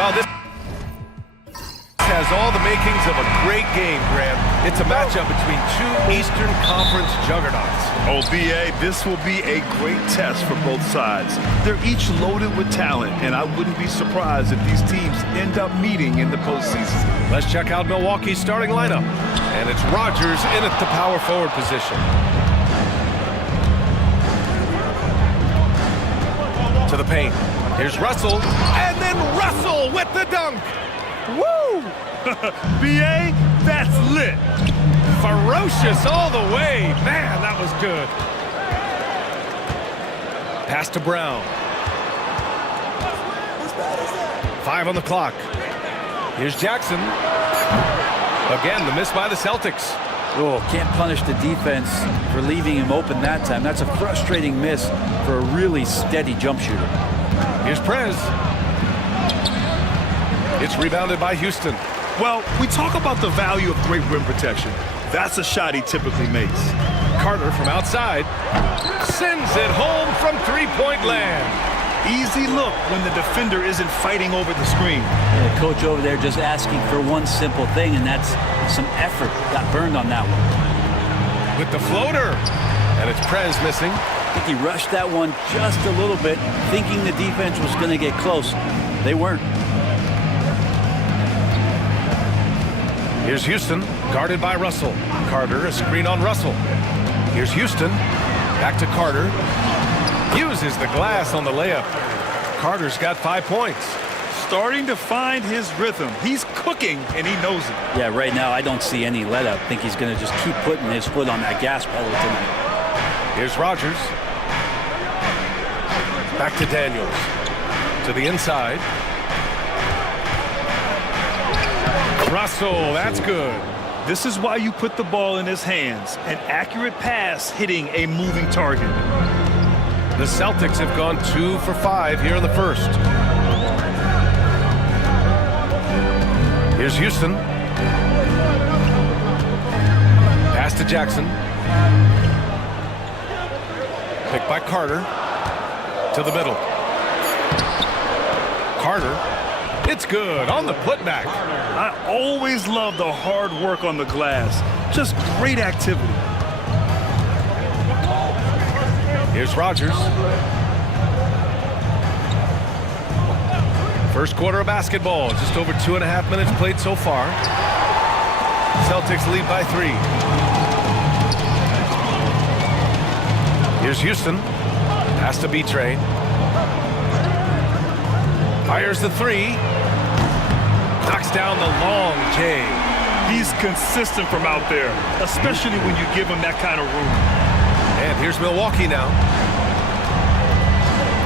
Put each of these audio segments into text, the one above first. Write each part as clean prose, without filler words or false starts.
Well, this has all the makings of a great game, Grant. It's a matchup between two Eastern Conference juggernauts. Oh, B.A., this will be a great test for both sides. They're each loaded with talent, and I wouldn't be surprised if these teams end up meeting in the postseason. Let's check out Milwaukee's starting lineup. And it's Rogers in at the power forward position. To the paint. Here's Russell, and then Russell with the dunk. Woo! B.A., that's lit. Ferocious all the way. Man, that was good. Pass to Brown. 5 on the clock. Here's Jackson. Again, the miss by the Celtics. Oh, can't punish the defense for leaving him open that time. That's a frustrating miss for a really steady jump shooter. Here's Prez. It's rebounded by Houston. Well, we talk about the value of great rim protection. That's a shot he typically makes. Carter from outside sends it home from three-point land. Easy look when the defender isn't fighting over the screen. The coach over there just asking for one simple thing, and that's some effort. Got burned on that one. With the floater. And it's Prez missing. I think he rushed that one just a little bit, thinking the defense was going to get close. They weren't. Here's Houston, guarded by Russell. Carter, a screen on Russell. Here's Houston, back to Carter. Uses the glass on the layup. Carter's got 5 points. Starting to find his rhythm. He's cooking, and he knows it. Yeah, right now I don't see any let up. I think he's going to just keep putting his foot on that gas pedal tonight. Here's Rogers. Back to Daniels. To the inside. Russell, that's good. This is why you put the ball in his hands. An accurate pass hitting a moving target. The Celtics have gone 2 for 5 here in the first. Here's Houston. Pass to Jackson. Picked by Carter. To the middle. Carter. It's good on the putback. I always love the hard work on the glass. Just great activity. Here's Rogers. First quarter of basketball. Just over 2.5 minutes played so far. Celtics lead by 3. Here's Houston. Pass to B-Train. Fires the 3. Knocks down the long J. He's consistent from out there, especially when you give him that kind of room. And here's Milwaukee now.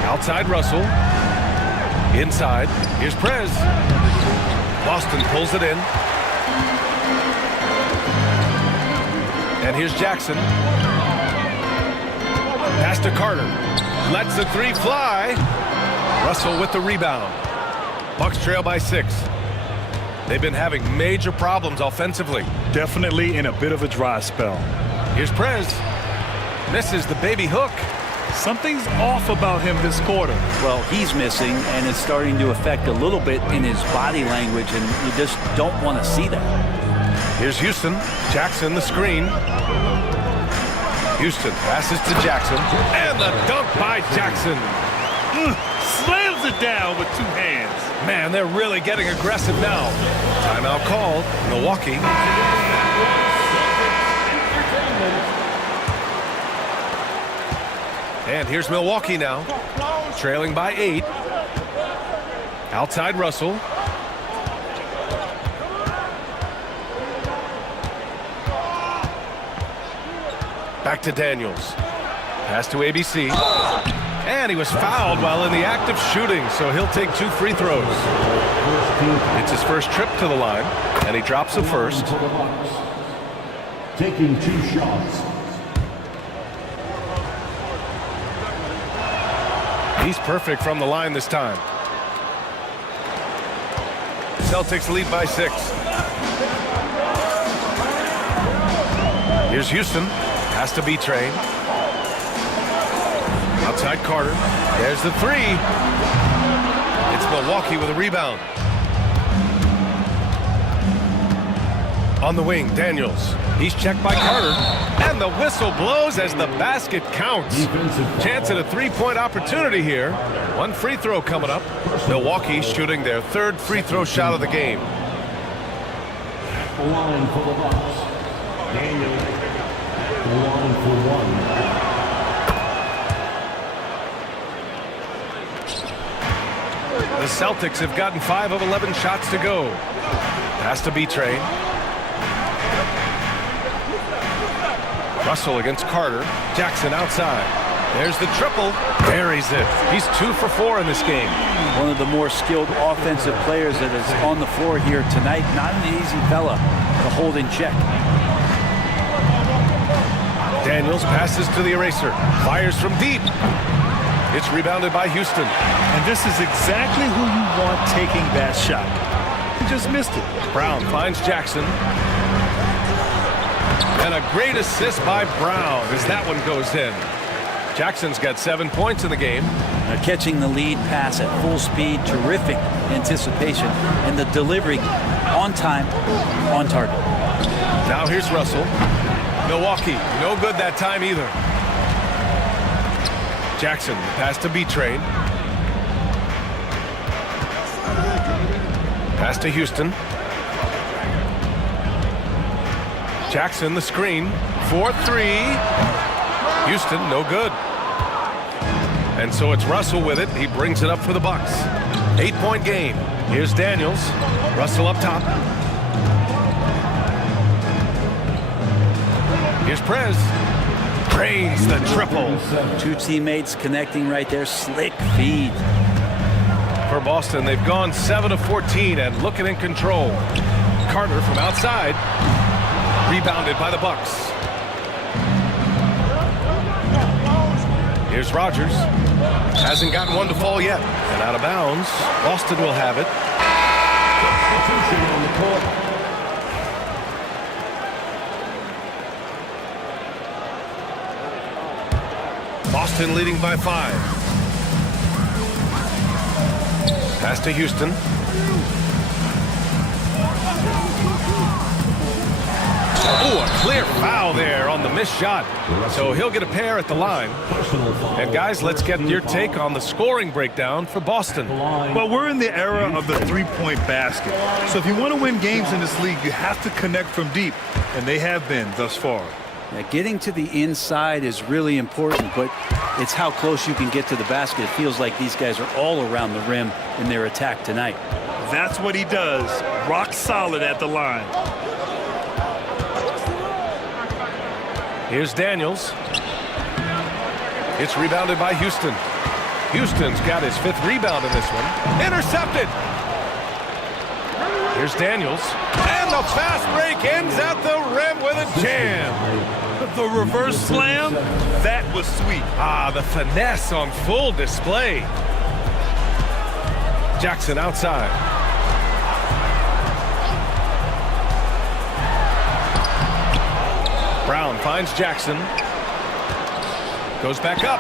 Outside Russell. Inside. Here's Prez. Boston pulls it in. And here's Jackson. Pass to Carter. Lets the 3 fly. Russell with the rebound. Bucks trail by 6. They've been having major problems offensively. Definitely in a bit of a dry spell. Here's Prez. Misses the baby hook. Something's off about him this quarter. Well, he's missing, and it's starting to affect a little bit in his body language, and you just don't want to see that. Here's Houston. Jackson, the screen. Houston passes to Jackson. And the dunk by Jackson. Slams it down with 2 hands. Man, they're really getting aggressive now. Timeout called. Milwaukee. And here's Milwaukee now. Trailing by 8. Outside Russell. Back to Daniels. Pass to ABC. And he was fouled while in the act of shooting, so he'll take 2 free throws. It's his first trip to the line, and he drops the first. Taking 2 shots. He's perfect from the line this time. Celtics lead by 6. Here's Houston. Has to be Train. Outside Carter. There's the 3. It's Milwaukee with a rebound. On the wing, Daniels. He's checked by Carter. And the whistle blows as the basket counts. Chance at a three-point opportunity here. One free throw coming up. Milwaukee shooting their third free throw shot of the game. Line for the Bucks. Daniel. Line for one. The Celtics have gotten 5 of 11 shots to go. Pass to B-Train. Russell against Carter. Jackson outside. There's the triple. Buries it. He's 2 for 4 in this game. One of the more skilled offensive players that is on the floor here tonight. Not an easy fella to hold in check. Daniels passes to the eraser. Fires from deep. It's rebounded by Houston. And this is exactly who you want taking that shot. He just missed it. Brown finds Jackson. And a great assist by Brown as that one goes in. Jackson's got 7 points in the game. Catching the lead pass at full speed, terrific anticipation, and the delivery on time, on target. Now here's Russell. Milwaukee, no good that time either. Jackson, pass to B-Train. Pass to Houston. Jackson, the screen. 4-3. Houston, no good. And so it's Russell with it. He brings it up for the Bucks. 8-point game. Here's Daniels. Russell up top. Here's Prez. Drains the triple. 2 teammates connecting right there. Slick feed. For Boston, they've gone 7 of 14 and looking in control. Carter from outside. Rebounded by the Bucks. Here's Rogers. Hasn't gotten one to fall yet. And out of bounds. Boston will have it. On the court. Boston leading by 5. Pass to Houston. Oh, a clear foul there on the missed shot. So he'll get a pair at the line. And guys, let's get your take on the scoring breakdown for Boston. Well, we're in the era of the three-point basket. So if you want to win games in this league, you have to connect from deep. And they have been thus far. Yeah, getting to the inside is really important, but it's how close you can get to the basket. It feels like these guys are all around the rim in their attack tonight. That's what he does. Rock solid at the line. Here's Daniels. It's rebounded by Houston. Houston's got his 5th rebound in this one. Intercepted. Here's Daniels. And the fast break ends at the rim with a jam. The reverse slam, that was sweet. Ah, the finesse on full display. Jackson outside. Brown finds Jackson. Goes back up.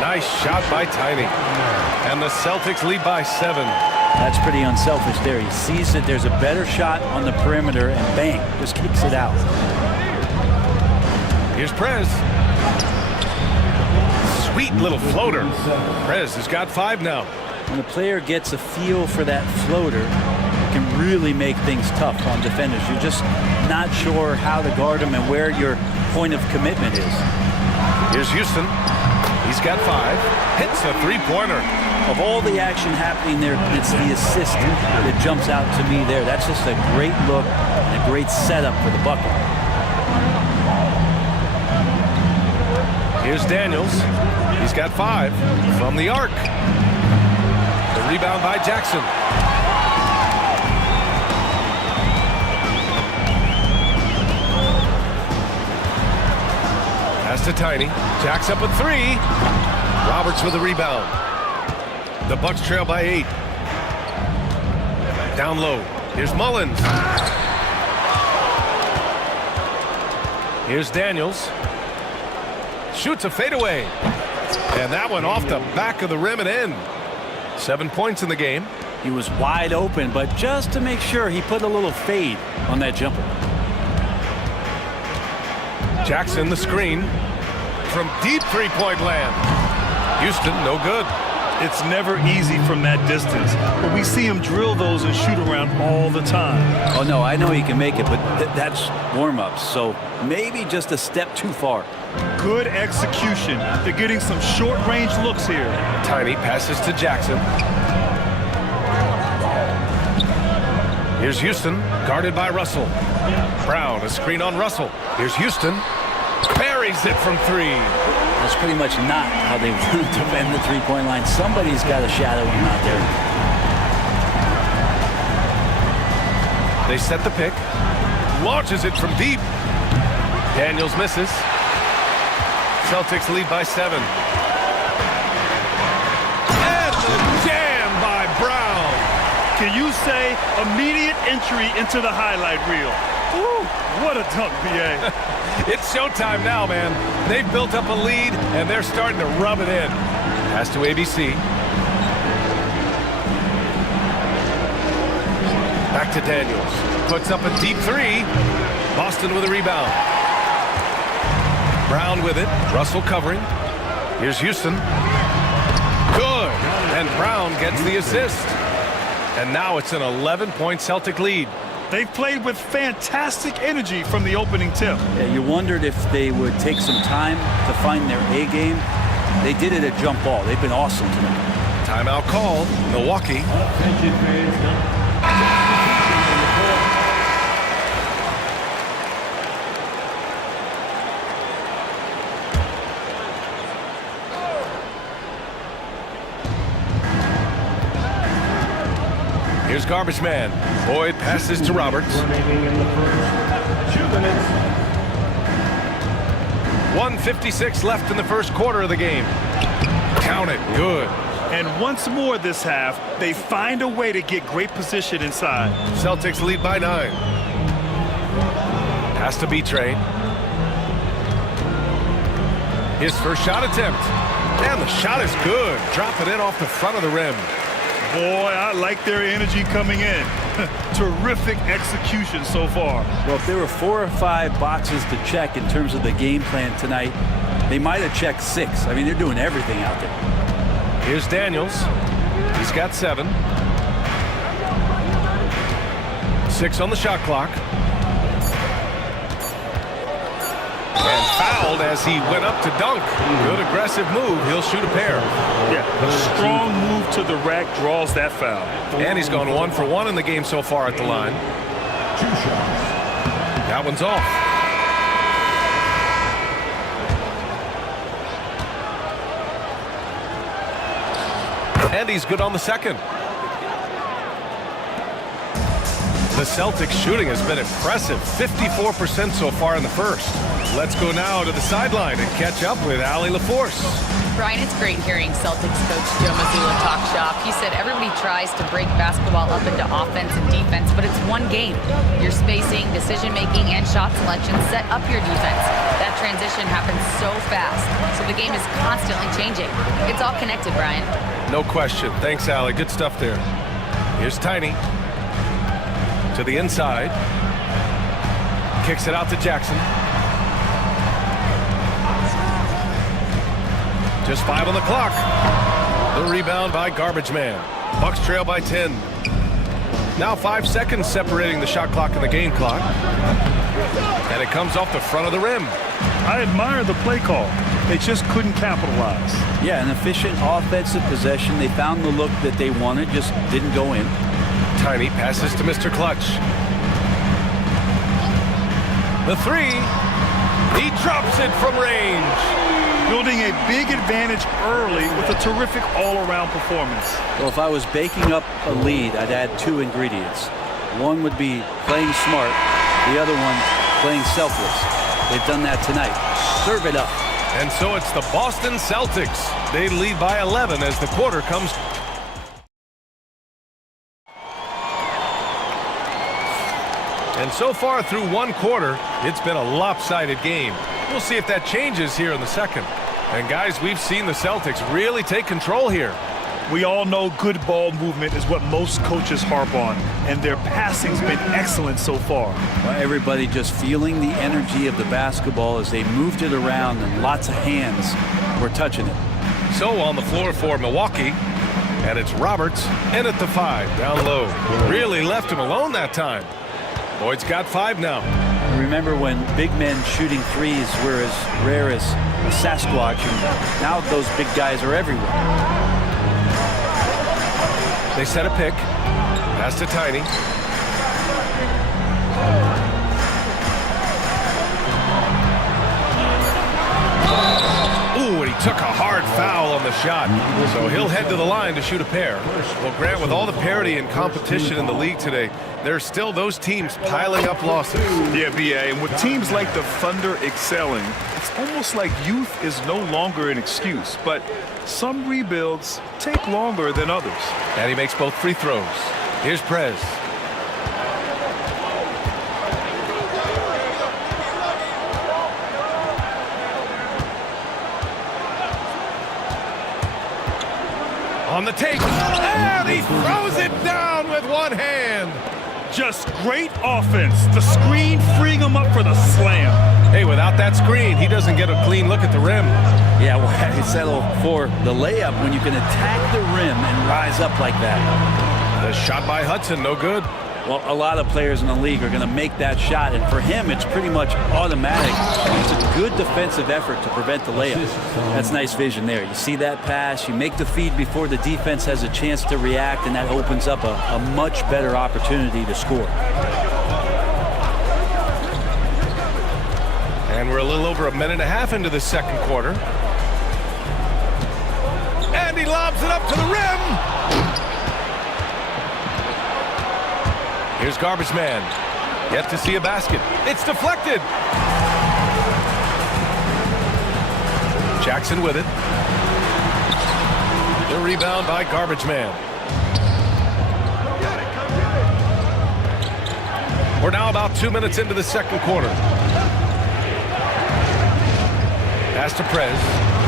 Nice shot by Tiny. And the Celtics lead by 7. That's pretty unselfish there. He sees that there's a better shot on the perimeter and bang, just kicks it out. Here's Prez. Sweet little floater. Prez has got 5 now. When a player gets a feel for that floater, it can really make things tough on defenders. You're just not sure how to guard them and where your point of commitment is. Here's Houston. He's got 5. Hits a 3-pointer. Of all the action happening there, it's the assist that jumps out to me there. That's just a great look and a great setup for the bucket. Here's Daniels. He's got 5 from the arc. The rebound by Jackson. Pass to Tiny. Jacks up a 3. Roberts with a rebound. The Bucks trail by 8. Down low. Here's Mullins. Here's Daniels. Shoots a fadeaway. And that one off the back of the rim and in. 7 points in the game. He was wide open, but just to make sure, he put a little fade on that jumper. Jackson, the screen. From deep three-point land. Houston, no good. It's never easy from that distance, but we see him drill those and shoot around all the time. Oh, no, I know he can make it, but that's warm-ups, so maybe just a step too far. Good execution. They're getting some short-range looks here. Tiny passes to Jackson. Here's Houston, guarded by Russell. Brown, a screen on Russell. Here's Houston. Buries it from three. That's pretty much not how they want to defend the three-point line. Somebody's got to shadow him out there. They set the pick. Launches it from deep. Daniels misses. Celtics lead by 7. And the jam by Brown. Can you say immediate entry into the highlight reel? Woo, what a dunk, BA. It's showtime now, man. They've built up a lead, and they're starting to rub it in. Pass to ABC. Back to Daniels. Puts up a deep three. Boston with a rebound. Brown with it. Russell covering. Here's Houston. Good. And Brown gets the assist. And now it's an 11-point Celtic lead. They've played with fantastic energy from the opening tip. Yeah, you wondered if they would take some time to find their A game. They did it at jump ball. They've been awesome tonight. Timeout called. Milwaukee. Here's Garbage Man. Boyd passes to Roberts. Remaining in the first 2 minutes. 1:56 left in the first quarter of the game. Count it. Good. And once more this half, they find a way to get great position inside. Celtics lead by 9. Pass to B-Train. His first shot attempt. And the shot is good. Drop it in off the front of the rim. Boy, I like their energy coming in. Terrific execution so far. Well, if there were 4 or 5 boxes to check in terms of the game plan tonight, they might have checked 6. I mean, they're doing everything out there. Here's Daniels. He's got 7. 6 on the shot clock. And fouled as he went up to dunk. Good aggressive move. He'll shoot a pair. Yeah, a strong move to the rack draws that foul. And he's gone 1 for 1 in the game so far at the line. 2 shots. That one's off. And he's good on the second. The Celtics shooting has been impressive. 54% so far in the first. Let's go now to the sideline and catch up with Allie LaForce. Brian, it's great hearing Celtics coach Joe Mazzulla talk shop. He said everybody tries to break basketball up into offense and defense, but it's one game. Your spacing, decision-making, and shot selection set up your defense. That transition happens so fast, so the game is constantly changing. It's all connected, Brian. No question. Thanks, Allie. Good stuff there. Here's Tiny. To the inside. Kicks it out to Jackson. Just 5 on the clock. The rebound by Garbage Man. Bucks trail by 10. Now 5 seconds separating the shot clock and the game clock. And it comes off the front of the rim. I admire the play call. They just couldn't capitalize. Yeah, an efficient offensive possession. They found the look that they wanted, just didn't go in. Tiny passes to Mr. Clutch. The 3. He drops it from range. Building a big advantage early with a terrific all-around performance. Well, if I was baking up a lead, I'd add 2 ingredients. One would be playing smart. The other one, playing selfless. They've done that tonight. Serve it up. And so it's the Boston Celtics. They lead by 11 as the quarter comes. And so far through 1 quarter, it's been a lopsided game. We'll see if that changes here in the second. And guys, we've seen the Celtics really take control here. We all know good ball movement is what most coaches harp on, and their passing's been excellent so far. Well, everybody just feeling the energy of the basketball as they moved it around, and lots of hands were touching it. So on the floor for Milwaukee, and it's Roberts in at the 5, down low. Really left him alone that time. Boyd's got 5 now. Remember when big men shooting threes were as rare as a Sasquatch, and now those big guys are everywhere. They set a pick. Pass to Tiny. Ooh, and he took a hard foul on the shot. So he'll head to the line to shoot a pair. Well, Grant, with all the parity and competition in the league today, there's still those teams piling up losses. Yeah, BA, and with teams like the Thunder excelling, it's almost like youth is no longer an excuse, but some rebuilds take longer than others. And he makes both free throws. Here's Prez. On the take, and he throws it down with one hand. Just great offense. The screen freeing him up for the slam. Hey, without that screen, he doesn't get a clean look at the rim. Yeah, well, you settle for the layup when you can attack the rim and rise up like that. The shot by Hudson, no good. Well, a lot of players in the league are going to make that shot, and for him, it's pretty much automatic. It's a good defensive effort to prevent the layup. That's nice vision there. You see that pass, you make the feed before the defense has a chance to react, and that opens up a much better opportunity to score. And we're a little over a minute and a half into the second quarter. And he lobs it up to the rim. Here's Garbage Man. Yet to see a basket. It's deflected. Jackson with it. The rebound by Garbage Man. We're now about 2 minutes into the second quarter. Pass to Prez.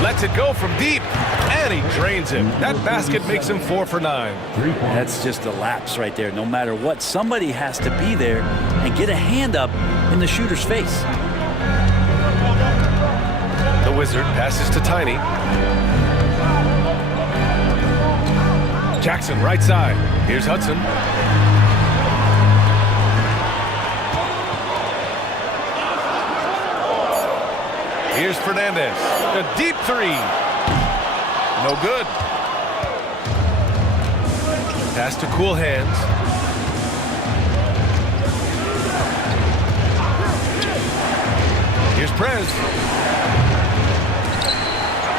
Lets it go from deep. And he drains it. That basket makes him 4 for 9. That's just a lapse right there. No matter what, somebody has to be there and get a hand up in the shooter's face. The Wizard passes to Tiny. Jackson right side. Here's Hudson. Here's Fernandez. A deep 3. No good. Pass to Cool Hands. Here's Prez.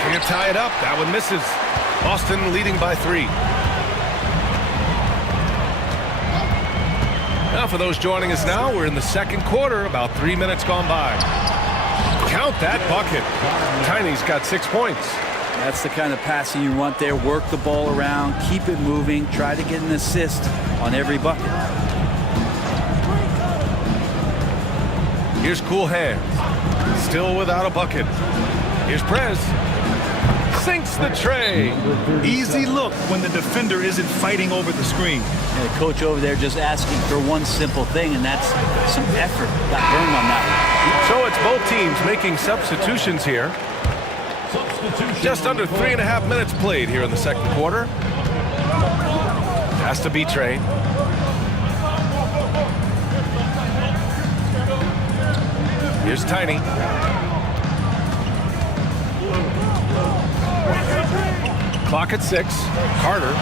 Can't tie it up. That one misses. Boston leading by 3. Now for those joining us now, we're in the second quarter, about 3 minutes gone by. Count that bucket. Tiny's got 6 points. That's the kind of passing you want there. Work the ball around, keep it moving, try to get an assist on every bucket. Here's Cool Hands. Still without a bucket. Here's Prez. Sinks the tray. Easy look when the defender isn't fighting over the screen. And the coach over there just asking for one simple thing, and that's some effort. Got burned on that one. So it's both teams making substitutions here. Just under 3.5 minutes played here in the second quarter. Has to be Train. Here's Tiny. Clock at 6. Carter.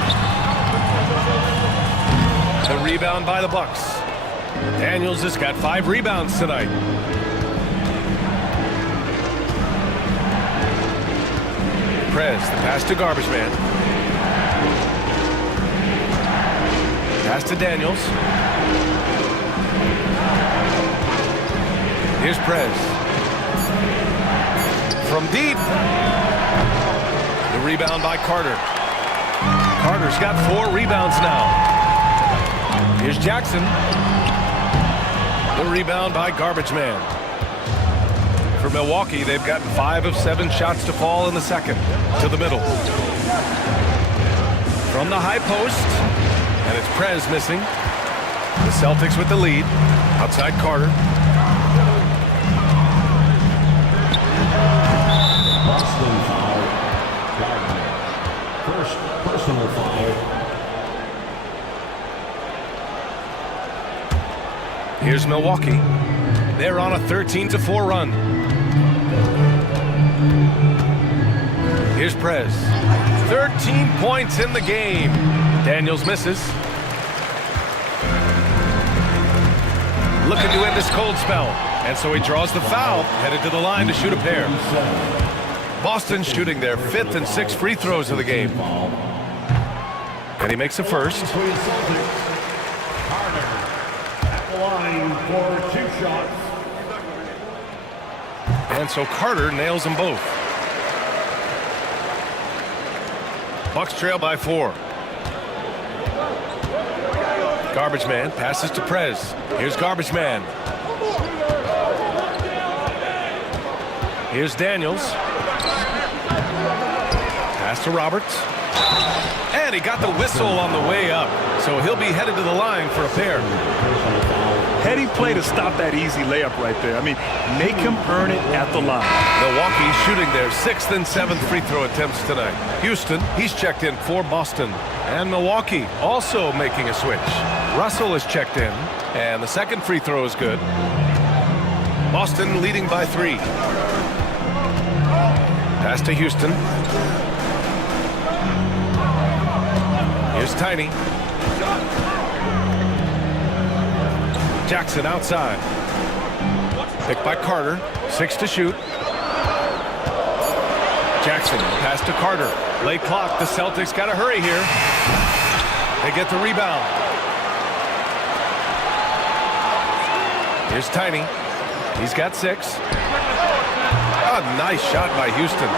The rebound by the Bucks. Daniels has got 5 rebounds tonight. Prez, the pass to Garbage Man. Pass to Daniels. Here's Prez. From deep. The rebound by Carter. Carter's got 4 rebounds now. Here's Jackson. The rebound by Garbage Man. For Milwaukee, they've gotten 5 of 7 shots to fall in the second. To the middle. from the high post. And it's Prez missing. The Celtics with the lead. Outside Carter. Boston foul. Gardner. First personal foul. Here's Milwaukee. They're on a 13-4 run. Here's Prez. 13 points in the game. Daniels misses. Looking to end this cold spell. And so he draws the foul, headed to the line to shoot a pair. Boston shooting their 5th and 6th free throws of the game. And he makes the first. Carter at the line for 2 shots. And so Carter nails them both. Bucks trail by 4. Garbage man passes to Prez. Here's Garbage man. Here's Daniels. Pass to Roberts. And he got the whistle on the way up. So he'll be headed to the line for a pair. Heady play to stop that easy layup right there. I mean, make him earn it at the line. Milwaukee shooting their 6th and 7th free throw attempts tonight. Houston, he's checked in for Boston. And Milwaukee also making a switch. Russell is checked in, and the second free throw is good. Boston leading by 3. Pass to Houston. Here's Tiny. Jackson outside. Picked by Carter. 6 to shoot. Jackson pass to Carter. Late clock. The Celtics got to hurry here. They get the rebound. Here's Tiny. He's got 6. A nice shot by Houston.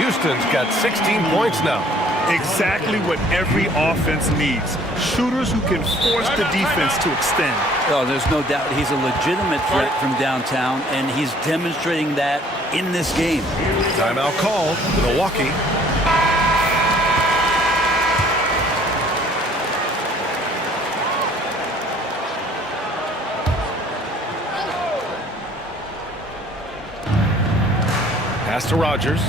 Houston's got 16 points now. Exactly what every offense needs. Shooters who can force the defense to extend. Oh, there's no doubt he's a legitimate threat from downtown, and he's demonstrating that in this game. Timeout called. Milwaukee. Pass to Rogers.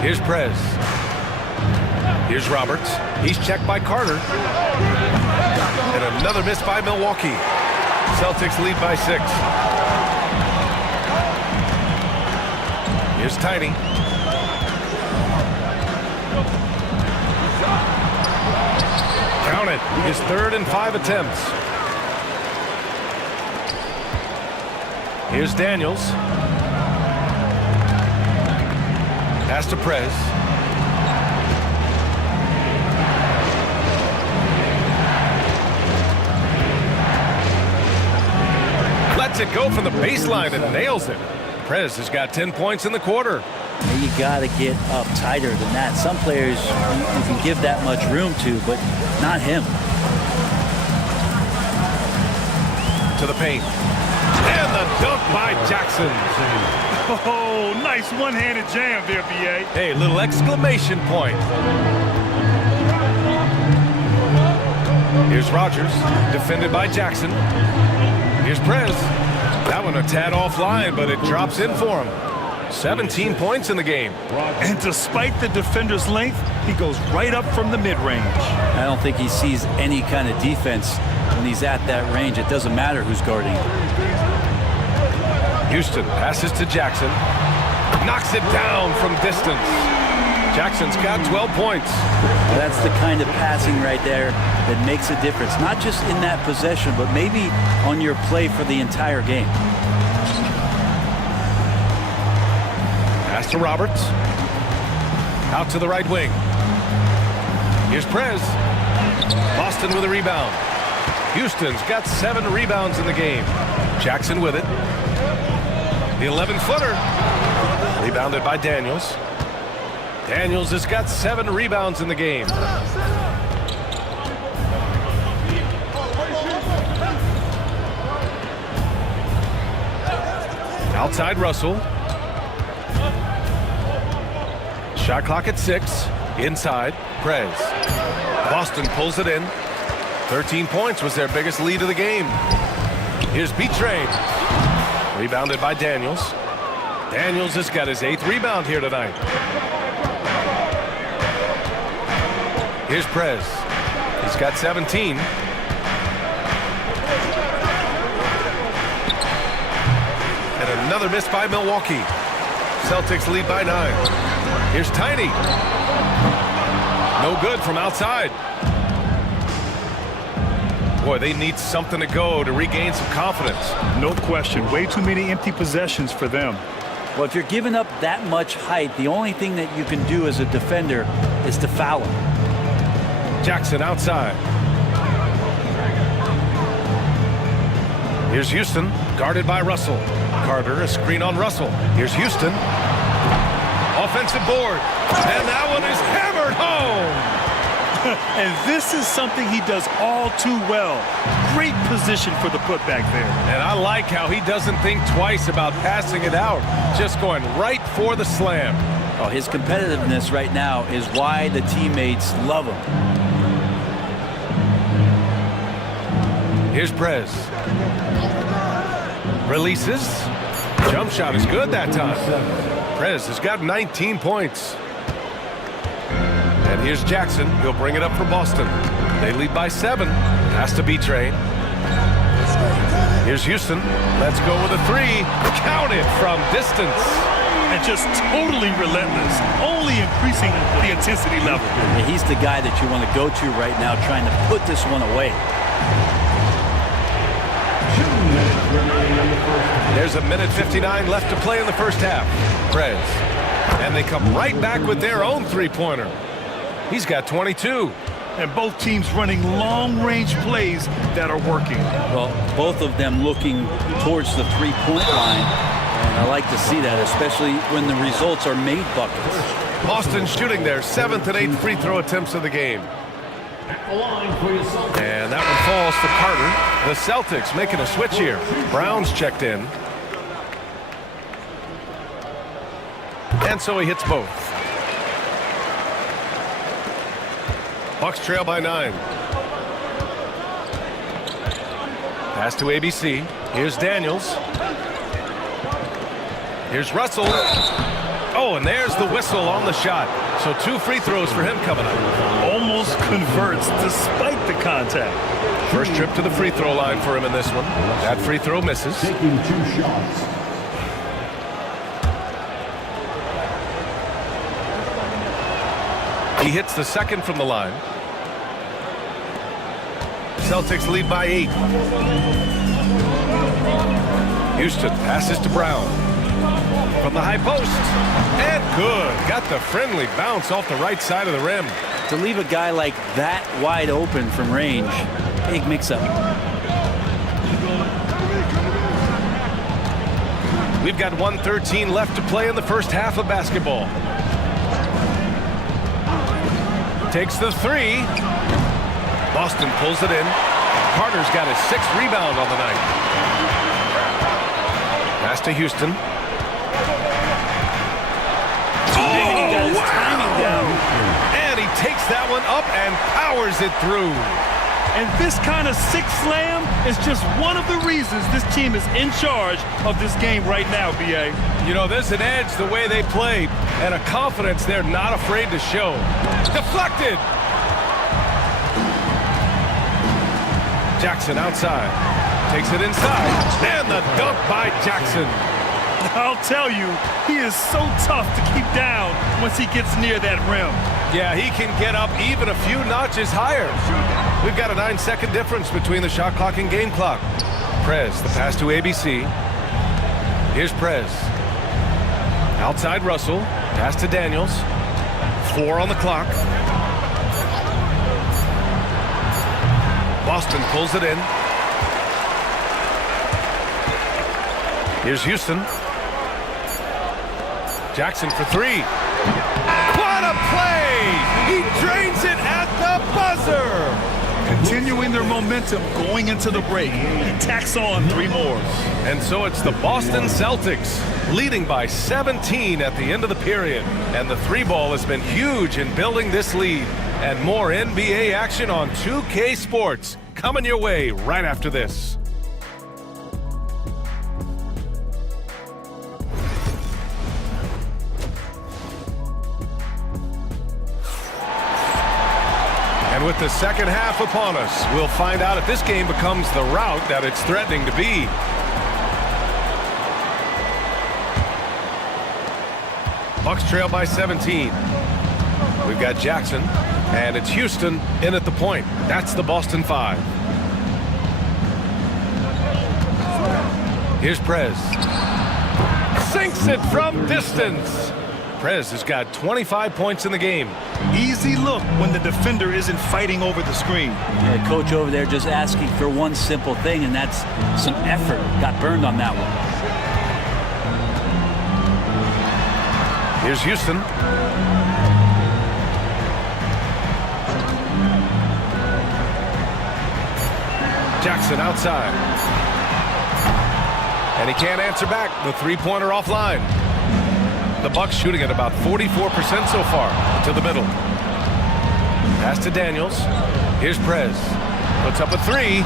Here's Prez. Here's Roberts. He's checked by Carter. And another miss by Milwaukee. Celtics lead by 6. Here's Tiny. Count it. His 3rd and 5 attempts. Here's Daniels. Pass to Prez. Lets it go from the baseline and nails it. Prez has got 10 points in the quarter. You got to get up tighter than that. Some players you can give that much room to, but not him. To the paint. And the dunk by Jackson. Oh, nice one-handed jam there, B.A. Hey, little exclamation point. Here's Rogers, defended by Jackson. Here's Prez. That one a tad offline, but it drops in for him. 17 points in the game. And despite the defender's length, he goes right up from the mid-range. I don't think he sees any kind of defense when he's at that range. It doesn't matter who's guarding him. Houston passes to Jackson. Knocks it down from distance. Jackson's got 12 points. That's the kind of passing right there that makes a difference. Not just in that possession, but maybe on your play for the entire game. Pass to Roberts. Out to the right wing. Here's Prez. Boston with a rebound. Houston's got 7 rebounds in the game. Jackson with it. The 11-footer. Rebounded by Daniels. Daniels has got 7 rebounds in the game. Outside Russell. Shot clock at 6. Inside, Prez. Boston pulls it in. 13 points was their biggest lead of the game. Here's B-Train. Rebounded by Daniels. Daniels has got his 8th rebound here tonight. Here's Prez. He's got 17. And another miss by Milwaukee. Celtics lead by 9. Here's Tiny. No good from outside. Boy, they need something to go to regain some confidence. No question. Way too many empty possessions for them. Well, if you're giving up that much height, the only thing that you can do as a defender is to foul him. Jackson outside. Here's Houston, guarded by Russell. Carter, a screen on Russell. Here's Houston. Offensive board. And that one is hammered home. And this is something he does all too well. Great position for the putback there. And I like how he doesn't think twice about passing it out. Just going right for the slam. Oh, his competitiveness right now is why the teammates love him. Here's Prez. Releases. Jump shot is good that time. Prez has got 19 points. And here's Jackson. He'll bring it up for Boston. They lead by 7. Has to be Train. Here's Houston. Let's go with a 3. Count it from distance. And just totally relentless. Only increasing the intensity level. Yeah, he's the guy that you want to go to right now, trying to put this one away. There's a minute 59 left to play in the first half. Prez. And they come right back with their own three-pointer. He's got 22. And both teams running long-range plays that are working. Well, both of them looking towards the three-point line. And I like to see that, especially when the results are made buckets. Boston shooting their 7th and 8th free throw attempts of the game. And that one falls for Carter. The Celtics making a switch here. Brown's checked in. And so he hits both. Bucks trail by 9. Pass to ABC. Here's Daniels. Here's Russell. Oh, and there's the whistle on the shot. So 2 free throws for him coming up. Almost converts despite the contact. First trip to the free throw line for him in this one. That free throw misses. Taking 2 shots. He hits the second from the line. Celtics lead by 8. Houston passes to Brown. From the high post. And good. Got the friendly bounce off the right side of the rim. To leave a guy like that wide open from range, big mix-up. We've got 1:13 left to play in the first half of basketball. Takes the 3. Boston pulls it in. Carter's got his 6th rebound on the night. Pass to Houston. And he takes that one up and powers it through. And this kind of 6 slam is just one of the reasons this team is in charge of this game right now, B.A. You know, there's an edge the way they played and a confidence they're not afraid to show. Deflected. Jackson outside. Takes it inside. And the dunk by Jackson. I'll tell you, he is so tough to keep down once he gets near that rim. Yeah, he can get up even a few notches higher. We've got a 9-second difference between the shot clock and game clock. Prez, the pass to ABC. Here's Prez. Outside Russell. Pass to Daniels. 4 on the clock. Boston pulls it in. Here's Houston. Jackson for 3. What a play! He drains it at the buzzer! Continuing their their momentum going into the break. He tacks on 3 more. And so it's the Boston Celtics leading by 17 at the end of the period. And the 3-ball has been huge in building this lead. And more NBA action on 2K Sports coming your way right after this. And with the second half upon us, we'll find out if this game becomes the rout that it's threatening to be. Bucks trail by 17. We've got Jackson, and it's Houston in at the point. That's the Boston 5. Here's Prez. Sinks it from distance. Prez has got 25 points in the game. Easy look when the defender isn't fighting over the screen. Yeah, coach over there just asking for one simple thing, and that's some effort. Got burned on that one. Here's Houston. Jackson outside. And he can't answer back. The 3-pointer offline. The Bucks shooting at about 44% so far to the middle. Pass to Daniels. Here's Prez. Puts up a 3.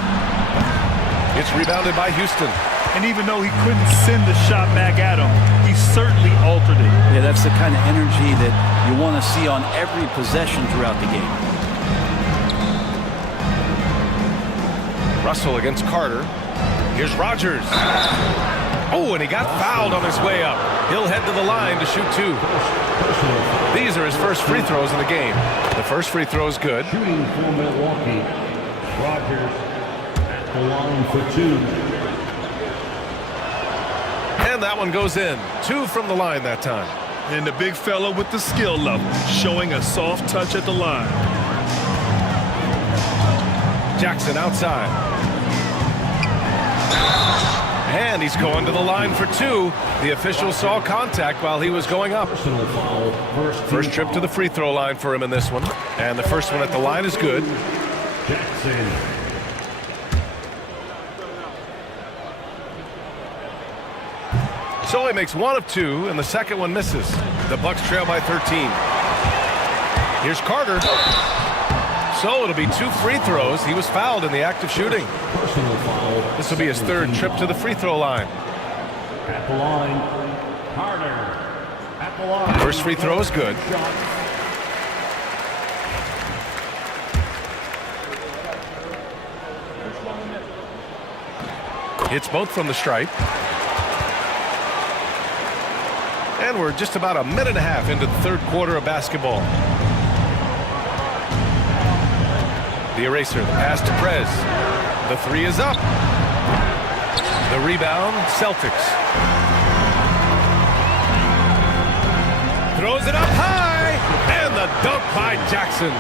It's rebounded by Houston. And even though he couldn't send the shot back at him, he certainly altered it. Yeah, that's the kind of energy that you want to see on every possession throughout the game. Russell against Carter. Here's Rogers. Oh, and he got fouled on his way up. He'll head to the line to shoot 2. These are his first free throws in the game. The first free throw is good. Shooting for Milwaukee. Rogers at the line for 2. And that one goes in. 2 from the line that time. And the big fella with the skill level, showing a soft touch at the line. Jackson outside. And he's going to the line for 2. The official saw contact while he was going up. Personal foul. First trip to the free throw line for him in this one. And the first one at the line is good. Jackson. So he makes 1 of 2, and the second one misses. The Bucks trail by 13. Here's Carter. So it'll be 2 free throws. He was fouled in the act of shooting. Personal foul. This will be his 3rd trip to the free throw line. At the line. Carter. At the line. First free throw is good. Hits both from the stripe. And we're just about a minute and a half into the 3rd quarter of basketball. The eraser, the pass to Prez. The 3 is up. The rebound, Celtics. Throws it up high, and the dunk by Jackson.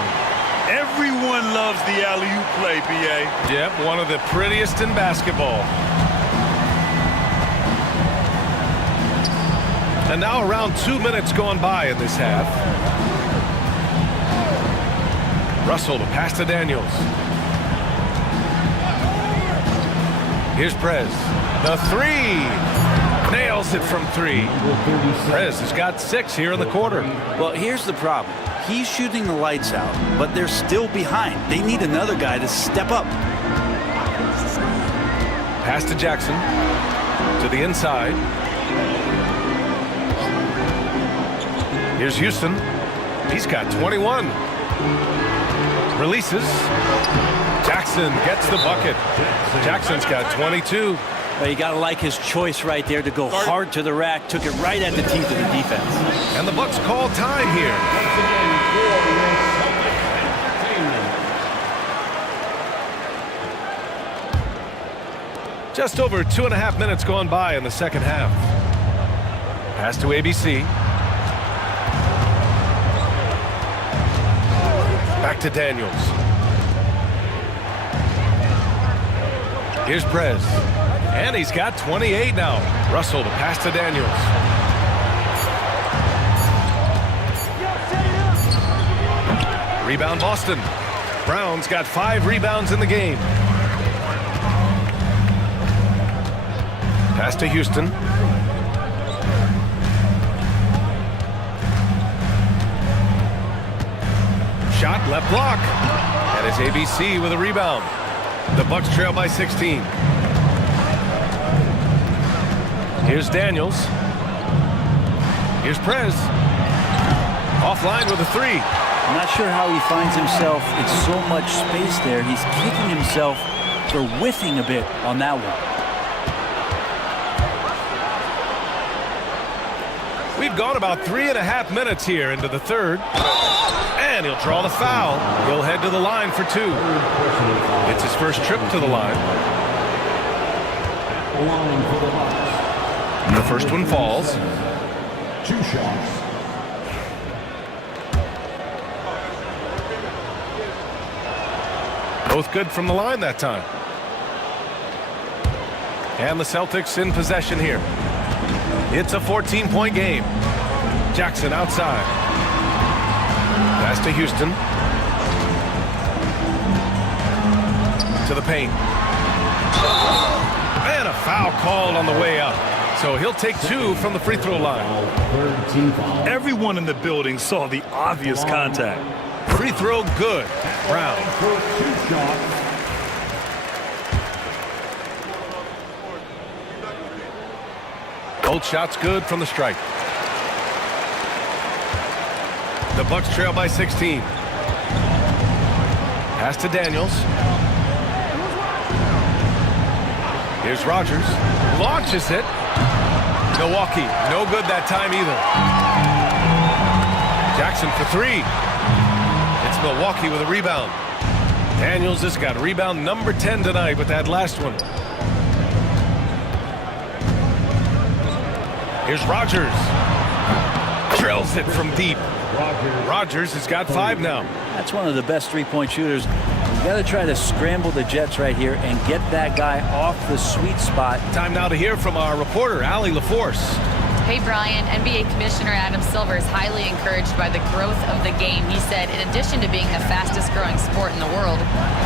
Everyone loves the alley-oop play, B.A. Yep, one of the prettiest in basketball. And now around 2 minutes gone by in this half. Russell to pass to Daniels. Here's Prez. The 3. Nails it from 3. Prez has got 6 here in the quarter. Well, here's the problem. He's shooting the lights out, but they're still behind. They need another guy to step up. Pass to Jackson. To the inside. Here's Houston. He's got 21. Releases. Jackson gets the bucket. Jackson's got 22. Well, you got to like his choice right there to go hard to the rack. Took it right at the teeth of the defense. And the Bucks call time here. Just over 2.5 minutes gone by in the second half. Pass to ABC. Back to Daniels. Here's Prez. And he's got 28 now. Russell to pass to Daniels. Rebound Boston. Brown's got 5 rebounds in the game. Pass to Houston. Shot, left block. That is ABC with a rebound. The Bucks trail by 16. Here's Daniels. Here's Prez. Offline with a 3. I'm not sure how he finds himself in so much space there. He's kicking himself for whiffing a bit on that one. We've gone about 3.5 minutes here into the third. And he'll draw the foul. He'll head to the line for 2. It's his first trip to the line. The first one falls. 2 shots. Both good from the line that time. And the Celtics in possession here. It's a 14-point game. Jackson outside. Pass to Houston. To the paint. And a foul called on the way up. So he'll take 2 from the free throw line. Everyone in the building saw the obvious contact. Free throw good. Brown. Both shots good from the stripe. The Bucks trail by 16. Pass to Daniels. Here's Rogers. Launches it. Milwaukee, no good that time either. Jackson for 3. It's Milwaukee with a rebound. Daniels has got rebound number 10 tonight with that last one. Here's Rogers. Drills it from deep. Rogers has got 5 now. That's one of the best three-point shooters. You got to try to scramble the Jets right here and get that guy off the sweet spot. Time now to hear from our reporter, Allie LaForce. Hey, Brian, NBA Commissioner Adam Silver is highly encouraged by the growth of the game. He said, in addition to being the fastest growing sport in the world,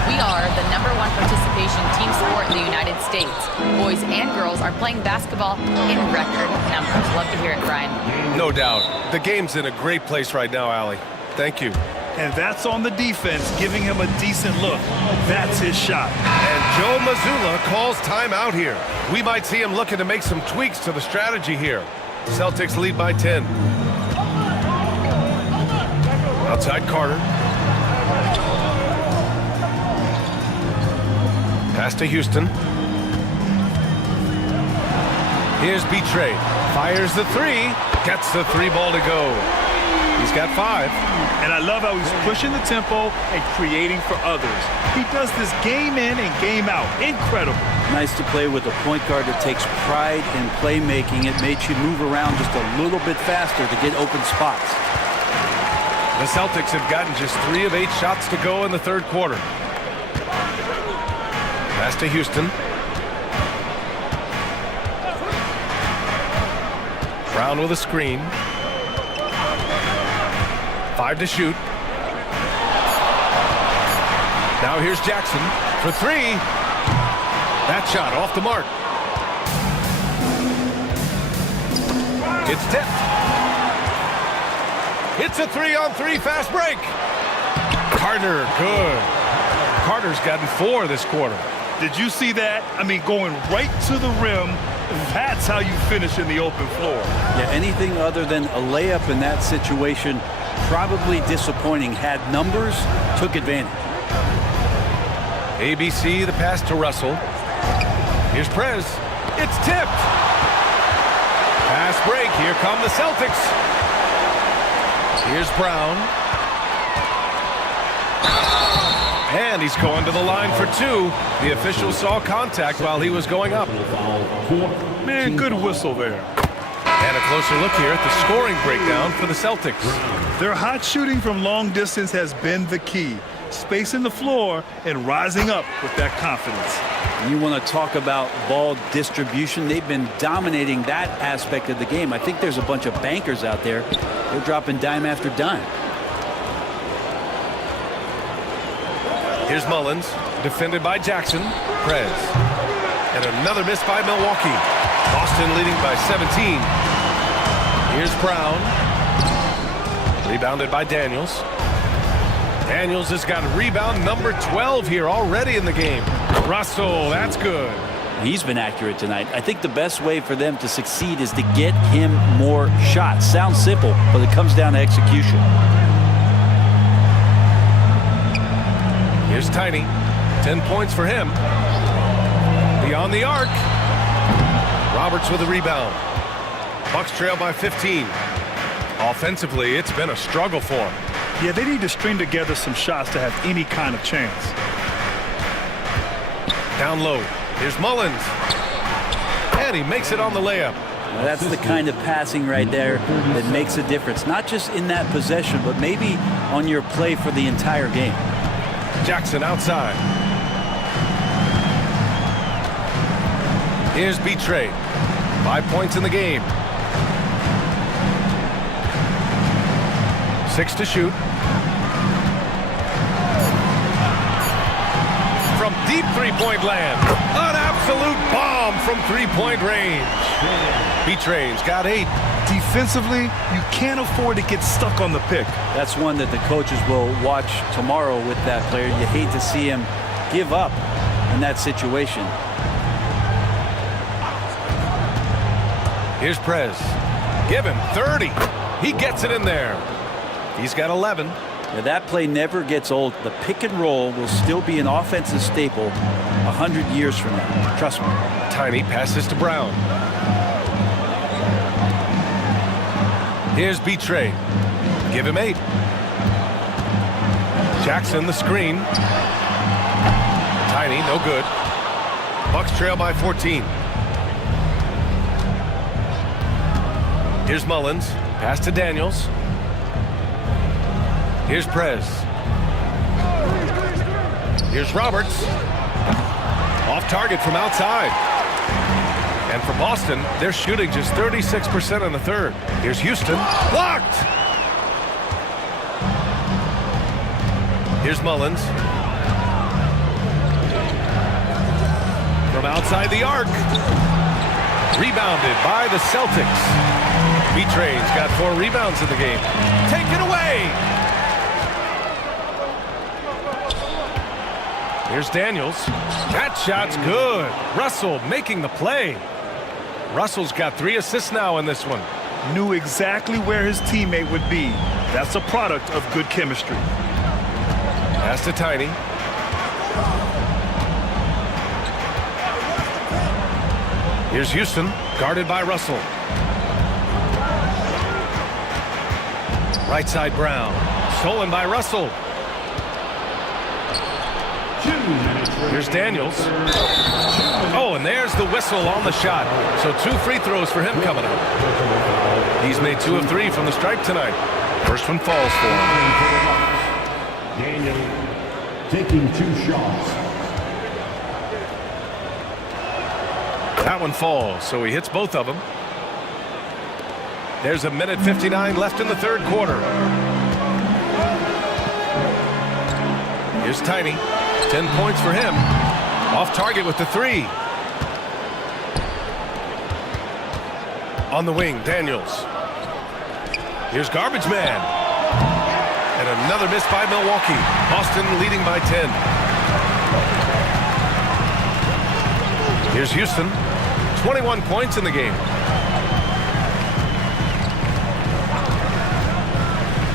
we are the #1 participation team sport in the United States. Boys and girls are playing basketball in record numbers. Love to hear it, Brian. No doubt. The game's in a great place right now, Allie. Thank you. And that's on the defense, giving him a decent look. That's his shot. And Joe Mazzulla calls timeout here. We might see him looking to make some tweaks to the strategy here. Celtics lead by 10. Outside Carter. Pass to Houston. Here's Betrayed. Fires the 3. Gets the 3 ball to go. He's got 5. And I love how he's pushing the tempo and creating for others. He does this game in and game out. Incredible. Nice to play with a point guard that takes pride in playmaking. It makes you move around just a little bit faster to get open spots. The Celtics have gotten just 3 of 8 shots to go in the third quarter. Pass to Houston. Brown with a screen. 5 to shoot. Now here's Jackson for 3. That shot off the mark. It's tipped. It's a 3-on-3 fast break. Carter, good. Carter's gotten 4 this quarter. Did you see that? I mean, going right to the rim. That's how you finish in the open floor. Yeah, anything other than a layup in that situation, probably disappointing. Had numbers, took advantage. ABC, the pass to Russell. Here's Prez. It's tipped. Pass break. Here come the Celtics. Here's Brown. And he's going to the line for 2. The official saw contact while he was going up. Man, good whistle there. And a closer look here at the scoring breakdown for the Celtics. Their hot shooting from long distance has been the key. Spacing the floor and rising up with that confidence. You want to talk about ball distribution. They've been dominating that aspect of the game. I think there's a bunch of bankers out there. They're dropping dime after dime. Here's Mullins, defended by Jackson. Prez. And another miss by Milwaukee. Boston leading by 17. Here's Brown. Rebounded by Daniels. Daniels has got rebound number 12 here already in the game. Russell, that's good. He's been accurate tonight. I think the best way for them to succeed is to get him more shots. Sounds simple, but it comes down to execution. Here's Tiny. 10 points for him. Beyond the arc. Roberts with a rebound. Bucks trail by 15. Offensively, it's been a struggle for them. Yeah, they need to string together some shots to have any kind of chance. Down low. Here's Mullins. And he makes it on the layup. Now that's the kind of passing right there that makes a difference. Not just in that possession, but maybe on your play for the entire game. Jackson outside. Here's Betray. 5 points in the game. 6 to shoot. From deep three-point land. An absolute bomb from three-point range. Betray's got 8. Defensively, you can't afford to get stuck on the pick. That's one that the coaches will watch tomorrow with that player. You hate to see him give up in that situation. Here's Prez. Give him 30. He gets it in there. He's got 11. Now that play never gets old. The pick and roll will still be an offensive staple 100 years from now. Trust me. Tiny passes to Brown. Here's Betray. Give him 8. Jackson the screen. Tiny, no good. Bucks trail by 14. Here's Mullins. Pass to Daniels. Here's Prez. Here's Roberts. Off target from outside. And for Boston, they're shooting just 36% in the third. Here's Houston. Blocked! Here's Mullins. From outside the arc. Rebounded by the Celtics. Betray's got 4 rebounds in the game. Take it away! Here's Daniels. That shot's good. Russell making the play. Russell's got 3 assists now in this one. Knew exactly where his teammate would be. That's a product of good chemistry. Pass to Tiny. Here's Houston, guarded by Russell. Right side Brown. Stolen by Russell. Here's Daniels. Oh, and there's the whistle on the shot. So 2 free throws for him coming up. He's made 2 of 3 from the stripe tonight. First one falls for him. Daniel taking 2 shots. That one falls, so he hits both of them. There's a minute 59 left in the third quarter. Here's Tiny. 10 points for him. Off target with the 3. On the wing, Daniels. Here's Garbage Man. And another miss by Milwaukee. Boston leading by 10. Here's Houston. 21 points in the game.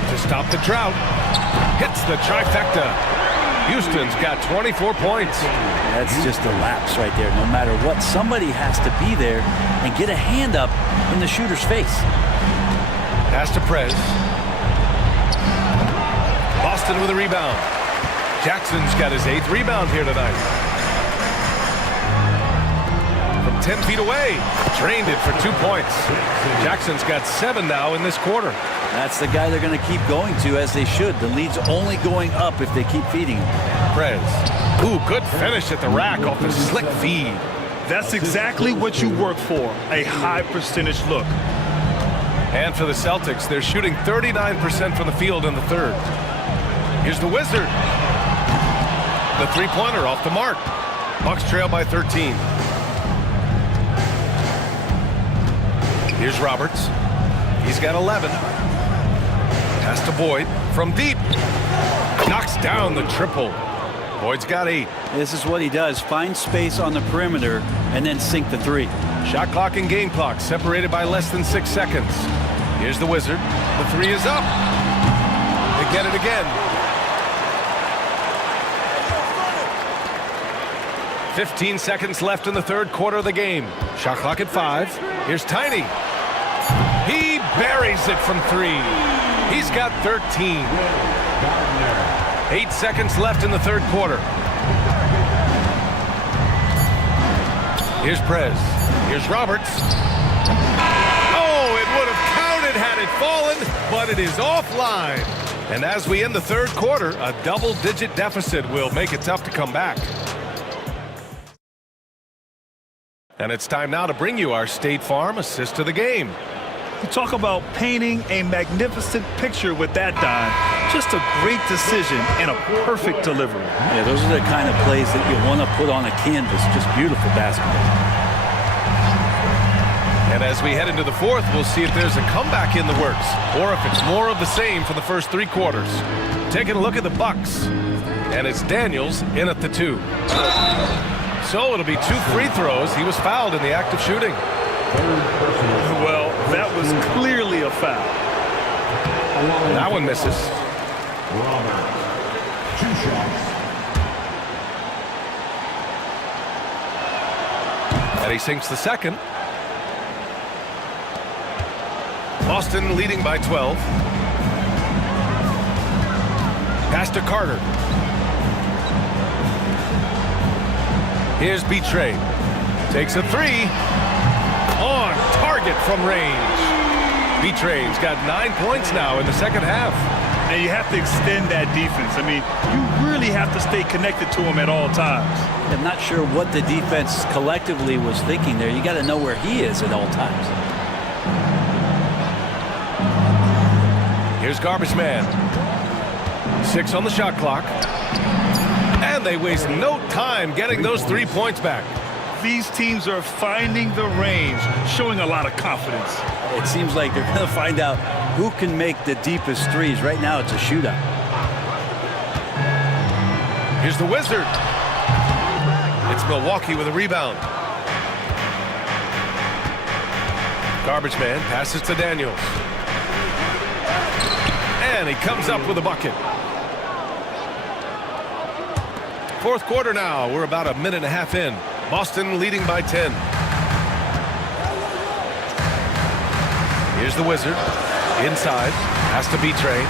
To stop the drought. Hits the trifecta. Houston's got 24 points. That's just a lapse right there. No matter what, somebody has to be there and get a hand up in the shooter's face. Pass to Prez. Boston with a rebound. Jackson's got his 8th rebound here tonight. From 10 feet away, drained it for 2 points. Jackson's got 7 now in this quarter. That's the guy they're going to keep going to, as they should. The lead's only going up if they keep feeding him. Prez. Ooh, good finish at the rack off the slick feed. That's exactly what you work for, a high percentage look. And for the Celtics, they're shooting 39% from the field in the third. Here's the Wizard. The three-pointer off the mark. Bucks trail by 13. Here's Roberts. He's got 11. Pass to Boyd from deep. Knocks down the triple. Boyd's got 8. This is what he does. Find space on the perimeter and then sink the three. Shot clock and game clock separated by less than 6 seconds. Here's the Wizard. The three is up. They get it again. 15 seconds left in the third quarter of the game. Shot clock at 5. Here's Tiny. He buries it from 3. He's got 13. 8 seconds left in the third quarter. Here's Prez. Here's Roberts. Oh, it would have counted had it fallen, but it is offline. And as we end the third quarter, a double-digit deficit will make it tough to come back. And it's time now to bring you our State Farm assist of the game. You talk about painting a magnificent picture with that dime. Just a great decision and a perfect delivery. Yeah, those are the kind of plays that you want to put on a canvas. Just beautiful basketball. And as we head into the fourth, we'll see if there's a comeback in the works or if it's more of the same for the first 3 quarters. Taking a look at the Bucks. And it's Daniels in at the 2. So it'll be 2 free throws. He was fouled in the act of shooting. Well, that was clearly a foul. That one misses. Robert, 2 shots. And he sinks the second. Boston leading by 12. Pass to Carter. Here's Betray. Takes a 3. On target from range. Betray's got 9 points now in the second half. And you have to extend that defense. I mean, you really have to stay connected to him at all times. I'm not sure what the defense collectively was thinking there. You got to know where he is at all times. Here's Garbage Man. 6 on the shot clock. And they waste no time getting those 3 points back. These teams are finding the range, showing a lot of confidence. It seems like they're going to find out who can make the deepest threes. Right now, it's a shootout. Here's the Wizard. It's Milwaukee with a rebound. Garbage Man passes to Daniels. And he comes up with a bucket. Fourth quarter now. We're about a minute and a half in. Boston leading by 10. Here's the Wizard. Inside. Has to Betray.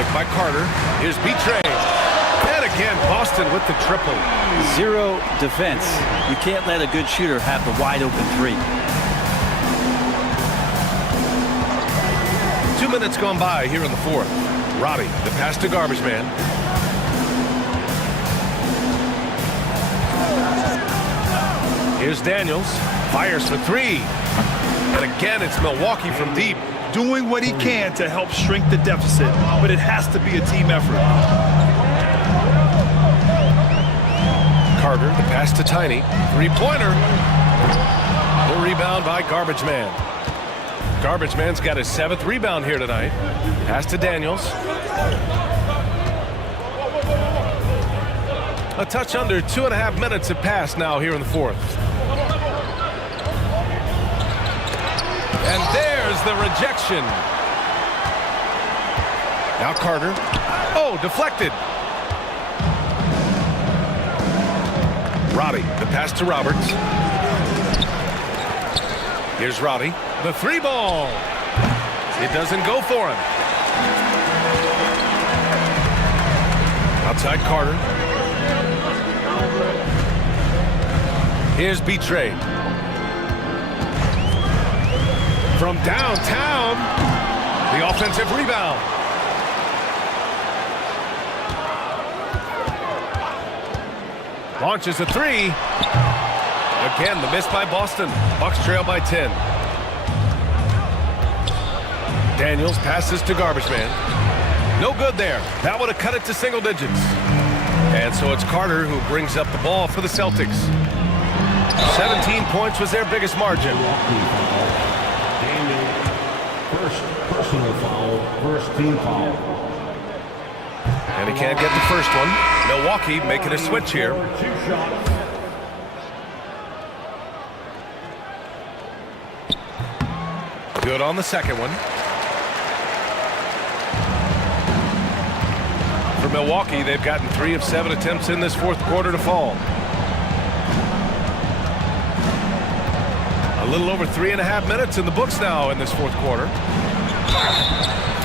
Picked by Carter. Here's Betray. And again, Boston with the triple. 0 defense. You can't let a good shooter have the wide open 3. 2 minutes gone by here in the fourth. Roddy, the pass to Garbage Man. Here's Daniels. Fires for 3. And again, it's Milwaukee from deep. Doing what he can to help shrink the deficit, but it has to be a team effort. Carter, the pass to Tiny. 3-pointer. The rebound by Garbage Man. Garbage Man's got his 7th rebound here tonight. Pass to Daniels. A touch under 2.5 minutes have passed now here in the fourth. And there's the rejection. Now Carter. Oh, deflected. Roddy, the pass to Roberts. Here's Roddy. The 3 ball. It doesn't go for him. Outside Carter. Here's Betray. From downtown, the offensive rebound. Launches a 3. Again, the miss by Boston. Bucks trail by 10. Daniels passes to Garbage Man. No good there. That would have cut it to single digits. And so it's Carter who brings up the ball for the Celtics. 17 points was their biggest margin. Daniel, first personal foul, first team foul. And he can't get the first one. Milwaukee making a switch here. 2 shots. Good on the second one. For Milwaukee, they've gotten 3 of 7 attempts in this fourth quarter to fall. A little over 3.5 minutes in the books now in this fourth quarter.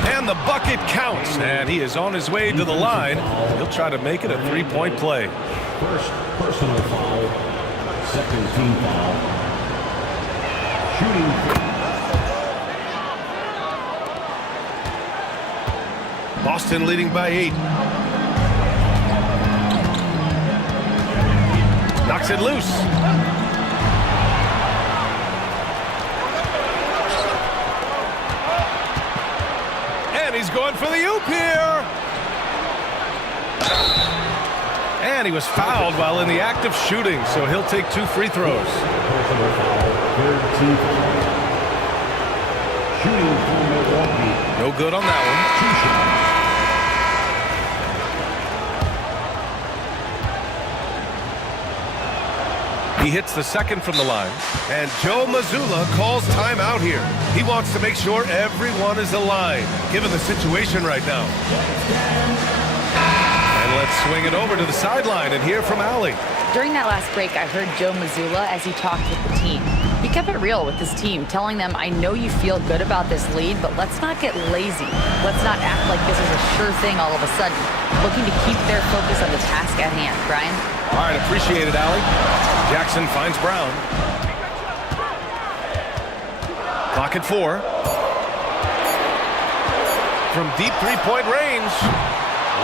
And the bucket counts, and he is on his way to the line. He'll try to make it a 3-point play. First personal foul, second team foul. Shooting. Boston leading by 8. Knocks it loose. And he's going for the oop here. And he was fouled while in the act of shooting, so he'll take 2 free throws. Personal foul, third team foul. Shooting for Milwaukee. No good on that one. 2 shots. He hits the second from the line. And Joe Mazzulla calls timeout here. He wants to make sure everyone is aligned, given the situation right now. And let's swing it over to the sideline and hear from Allie. During that last break, I heard Joe Mazzulla as he talked with the team. He kept it real with his team, telling them, I know you feel good about this lead, but let's not get lazy. Let's not act like this is a sure thing all of a sudden. Looking to keep their focus on the task at hand. Brian? All right, appreciate it, Allie. Jackson finds Brown. Clock at 4. From deep three-point range,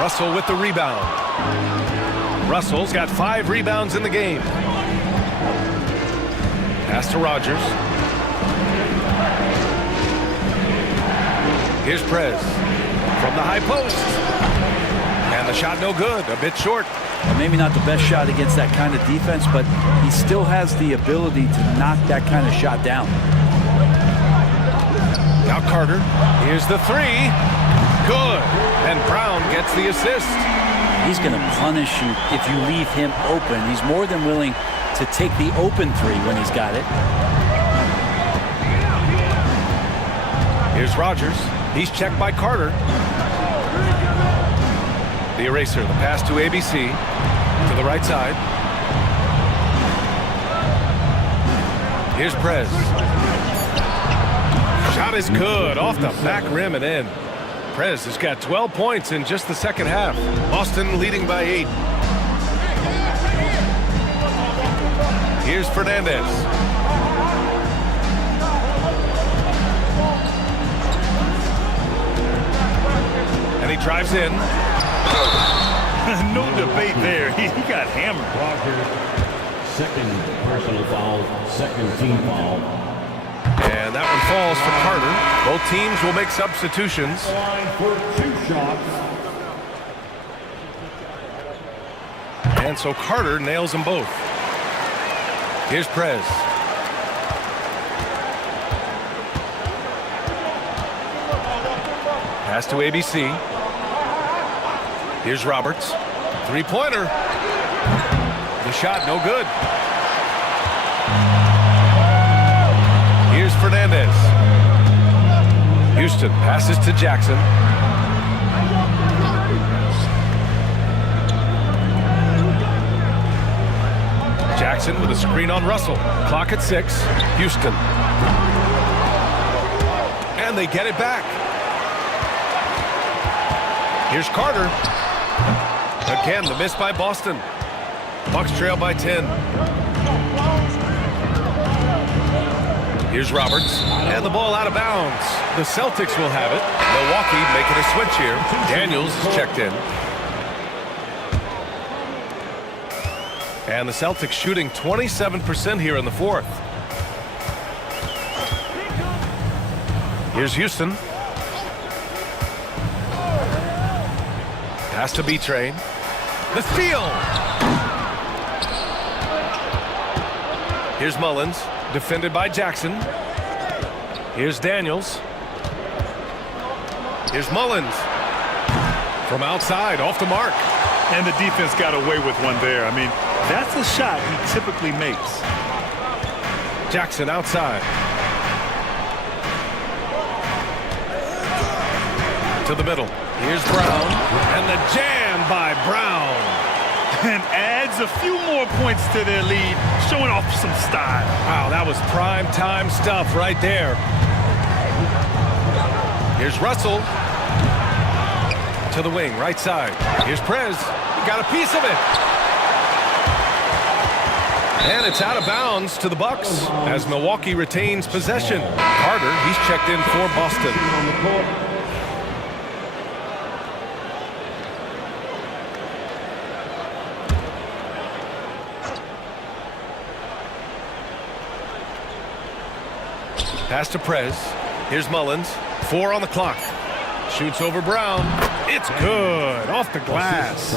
Russell with the rebound. Russell's got 5 rebounds in the game. Pass to Rogers. Here's Prez from the high post. And the shot no good, a bit short. Well, maybe not the best shot against that kind of defense, but he still has the ability to knock that kind of shot down. Now Carter. Here's the 3. Good. And Brown gets the assist. He's going to punish you if you leave him open. He's more than willing to take the open 3 when he's got it. Here's Rogers. He's checked by Carter. The eraser, the pass to ABC. To the right side. Here's Prez. Shot is good. Off the back rim and in. Prez has got 12 points in just the second half. Boston leading by 8. Here's Fernandez. And he drives in. No debate there. He got hammered. Rogers, second personal foul, second team foul. And that one falls for Carter. Both teams will make substitutions. Line for 2 shots. And so Carter nails them both. Here's Prez. Pass to ABC. Here's Roberts. 3-pointer. The shot no good. Here's Fernandez. Houston passes to Jackson. Jackson with a screen on Russell. Clock at 6. Houston. And they get it back. Here's Carter. Again, the miss by Boston. Bucks trail by 10. Here's Roberts. And the ball out of bounds. The Celtics will have it. Milwaukee making a switch here. Daniels is checked in. And the Celtics shooting 27% here in the fourth. Here's Houston. Pass to B-Train. The steal. Here's Mullins, defended by Jackson. Here's Daniels. Here's Mullins. From outside, off the mark. And the defense got away with one there. I mean, that's a shot he typically makes. Jackson outside. To the middle. Here's Brown. And the jam by Brown. And adds a few more points to their lead, showing off some style. Wow, that was prime time stuff right there. Here's Russell. To the wing, right side. Here's Prez. He got a piece of it. And it's out of bounds to the Bucks as Milwaukee retains possession. Carter, he's checked in for Boston. Pass to Prez. Here's Mullins. 4 on the clock. Shoots over Brown. It's good. Off the glass.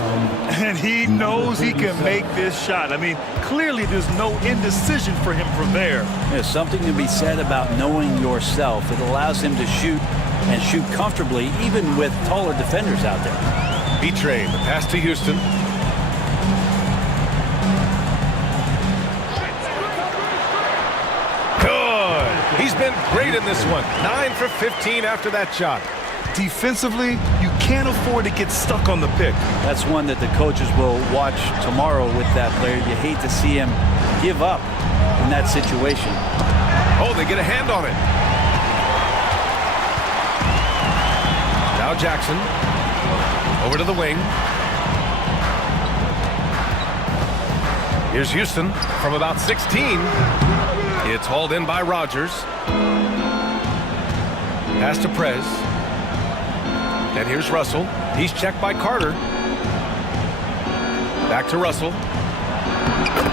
And he knows he can make this shot. I mean, clearly there's no indecision for him from there. There's something to be said about knowing yourself. It allows him to shoot and shoot comfortably, even with taller defenders out there. B-Train. The pass to Houston. Good. He's been great in this one. 9 for 15 after that shot. Defensively, you can't afford to get stuck on the pick. That's one that the coaches will watch tomorrow with that player. You hate to see him give up in that situation. Oh, they get a hand on it. Now Jackson. Over to the wing. Here's Houston from about 16. It's hauled in by Rogers. Pass to Prez. And here's Russell. He's checked by Carter. Back to Russell.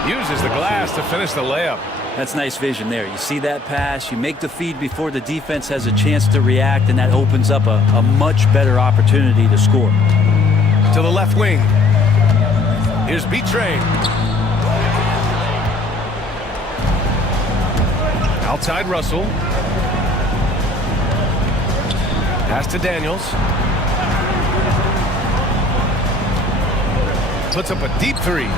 Uses the glass to finish the layup. That's nice vision there. You see that pass, you make the feed before the defense has a chance to react, and that opens up a much better opportunity to score. To the left wing. Here's B-Train. Outside Russell. Pass to Daniels. Puts up a deep three.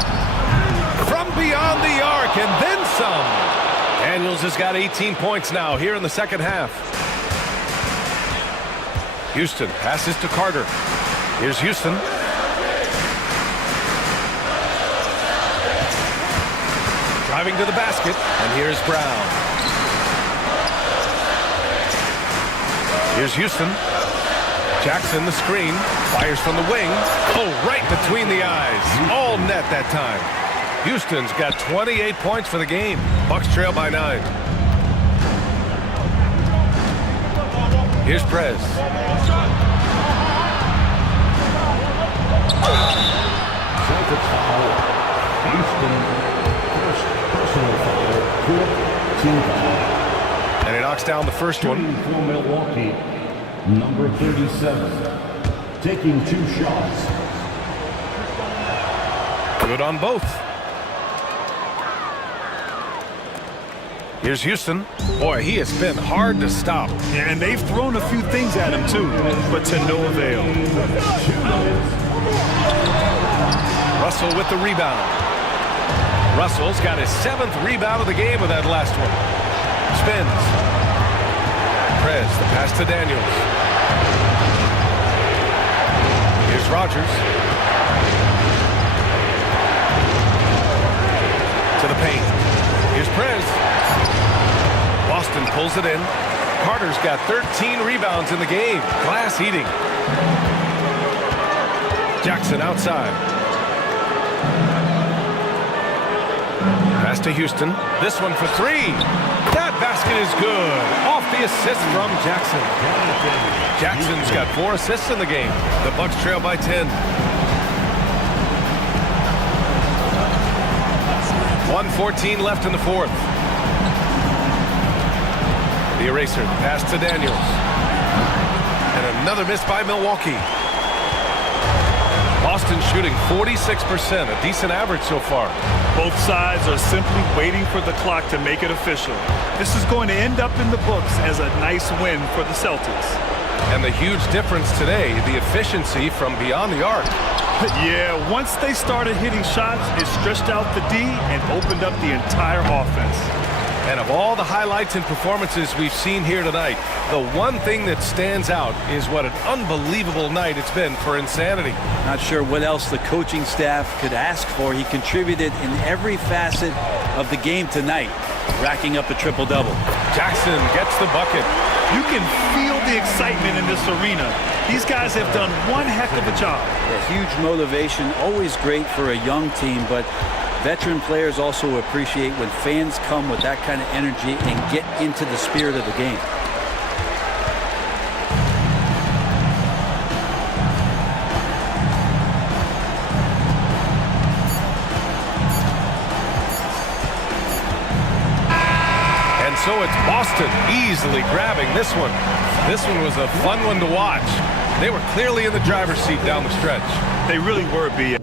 From beyond the arc and then some. Daniels has got 18 points now here in the second half. Houston passes to Carter. Here's Houston. Driving to the basket. And here's Brown. Here's Houston. Jackson, the screen, fires from the wing. Oh, right between the eyes. All net that time. Houston's got 28 points for the game. Bucks trail by 9. Here's Prez. Celtics foul. Houston, first personal foul, fourth team foul. And he knocks down the first one. Shooting for Milwaukee, number 37, taking 2 shots. Good on both. Here's Houston. Boy, he has been hard to stop. And they've thrown a few things at him too, but to no avail. Russell with the rebound. Russell's got his 7th rebound of the game with that last one. Spins. Prez, the pass to Daniels. Here's Rogers. To the paint. Here's Prez. Boston pulls it in. Carter's got 13 rebounds in the game. Glass eating. Jackson outside. Pass to Houston. This one for 3. That basket is good. Off the assist from Jackson. Jackson's got 4 assists in the game. The Bucks trail by 10. 1:14 left in the fourth. The eraser, pass to Daniels. And another miss by Milwaukee. Boston shooting 46%, a decent average so far. Both sides are simply waiting for the clock to make it official. This is going to end up in the books as a nice win for the Celtics. And the huge difference today, the efficiency from beyond the arc. Yeah, once they started hitting shots, it stretched out the D and opened up the entire offense. And of all the highlights and performances we've seen here tonight, the one thing that stands out is what an unbelievable night it's been for Insanity. Not sure what else the coaching staff could ask for. He contributed in every facet of the game tonight, racking up a triple-double. Jackson gets the bucket. You can feel the excitement in this arena. These guys have done one heck of a job. A huge motivation, always great for a young team, but veteran players also appreciate when fans come with that kind of energy and get into the spirit of the game. And so it's Boston easily grabbing this one. This one was a fun one to watch. They were clearly in the driver's seat down the stretch. They really were, B.